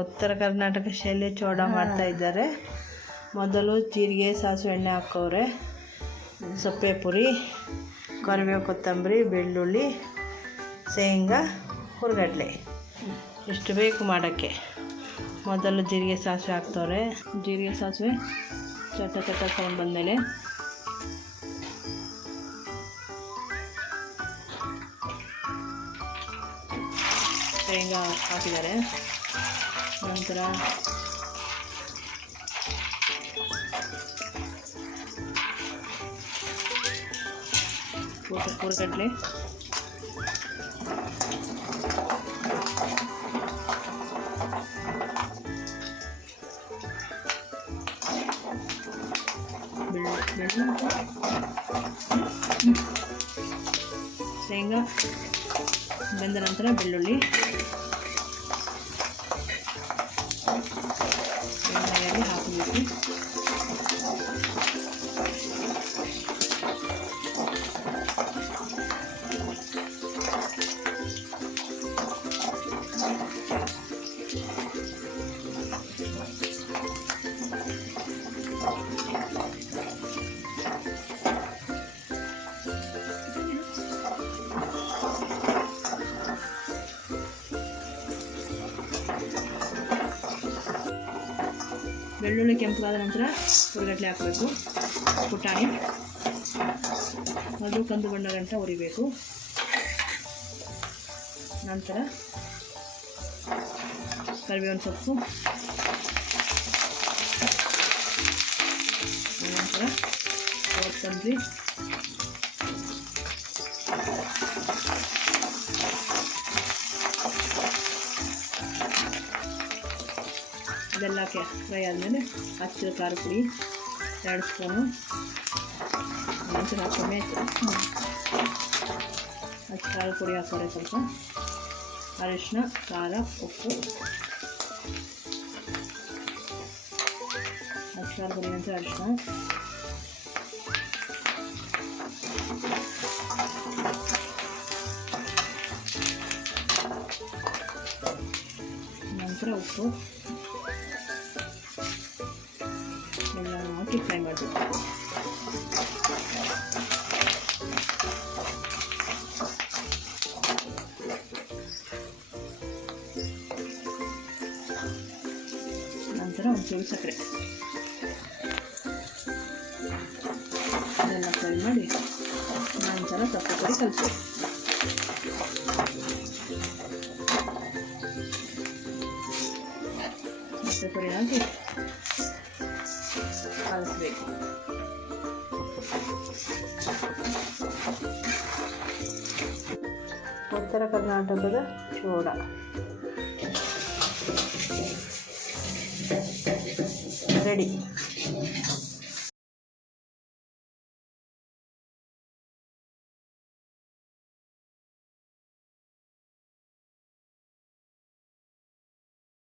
ಉತ್ತರ ಕರ್ನಾಟಕ ಶೈಲಿ ಚೋಡ ಮಾಡ್ತಾ ಇದ್ದಾರೆ. ಮೊದಲು ಜೀರಿಗೆ ಸಾಸಿವೆ ಎಣ್ಣೆ ಹಾಕವ್ರೆ, ಸೊಪ್ಪೆ ಪುರಿ, ಕರಿಬೇವು ಕೊತ್ತಂಬರಿ, ಬೆಳ್ಳುಳ್ಳಿ, ಶೇಂಗಾ, ಹುರ್ಗಡ್ಲೆ ಇಷ್ಟು ಬೇಕು ಮಾಡೋಕ್ಕೆ. ಮೊದಲು ಜೀರಿಗೆ ಸಾಸಿವೆ ಹಾಕ್ತವ್ರೆ. ಜೀರಿಗೆ ಸಾಸಿವೆ ಚಟ ಸೌಂಡ್ ಬಂದಮೇಲೆ ಶೇಂಗಾ ಹಾಕಿದ್ದಾರೆ. ನಂತರ ಹುರ್ಗಡ್ಲೆ, ಶೇಂಗಾ ಬೆಂದ ನಂತರ ಬೆಳ್ಳುಳ್ಳಿ, ಎಣ್ಣೆಯಲ್ಲಿ ಹಾಕಬೇಕು. ಬೆಳ್ಳುಳ್ಳಿ ಕೆಂಪಗಾದ ನಂತರ ಹುರ್ಗಡ್ಲೆ ಹಾಕಬೇಕು. ಪುಟಾಣಿ ಅದು ಕಂದು ಬಣ್ಣ ಗಂಟ ಹುರಿಬೇಕು. ನಂತರ ಕರಿಬೇವಿನ ಸೊಪ್ಪು, ನಂತರ ಕೊತ್ತಂಬರಿ, ಇದೆಲ್ಲ ಫ್ರೈ ಆದಮೇಲೆ ಹಚ್ಚಿದ ಖಾರ ಪುಡಿ 2 ಸ್ಪೂನು, ನಂತರ ಕಮ್ಮಿ ಹಚ್ಚಿ ಖಾರ ಪುಡಿ ಹಾಕೋರೆ, ಸ್ವಲ್ಪ ಅರಿಶಿನ, ಖಾರ, ಉಪ್ಪು, ಹಚ್ಚಿ ಖಾರ ಪುಡಿ ನಂತರ ಅರಿಶಿನ, ನಂತರ ಉಪ್ಪು ಎಲ್ಲ ಹಾಕಿ ಫ್ರೈ ಮಾಡಬೇಕು. ನಂತರ ಒಂಚೂರು ಸಕ್ಕರೆ ಇದೆಲ್ಲ ಫ್ರೈ ಮಾಡಿ ನಂತರ ಸೊಪ್ಪು ಪುಡಿ ಕಲಿಸ್ಬೇಕು. ಸೊಪ್ಪು ಪುಡಿ ಹಾಕಿ ಕಲಿಸ್ಬೇಕು. ಉತ್ತರ ಕರ್ನಾಟಕದ ಚೋಡ ರೆಡಿ.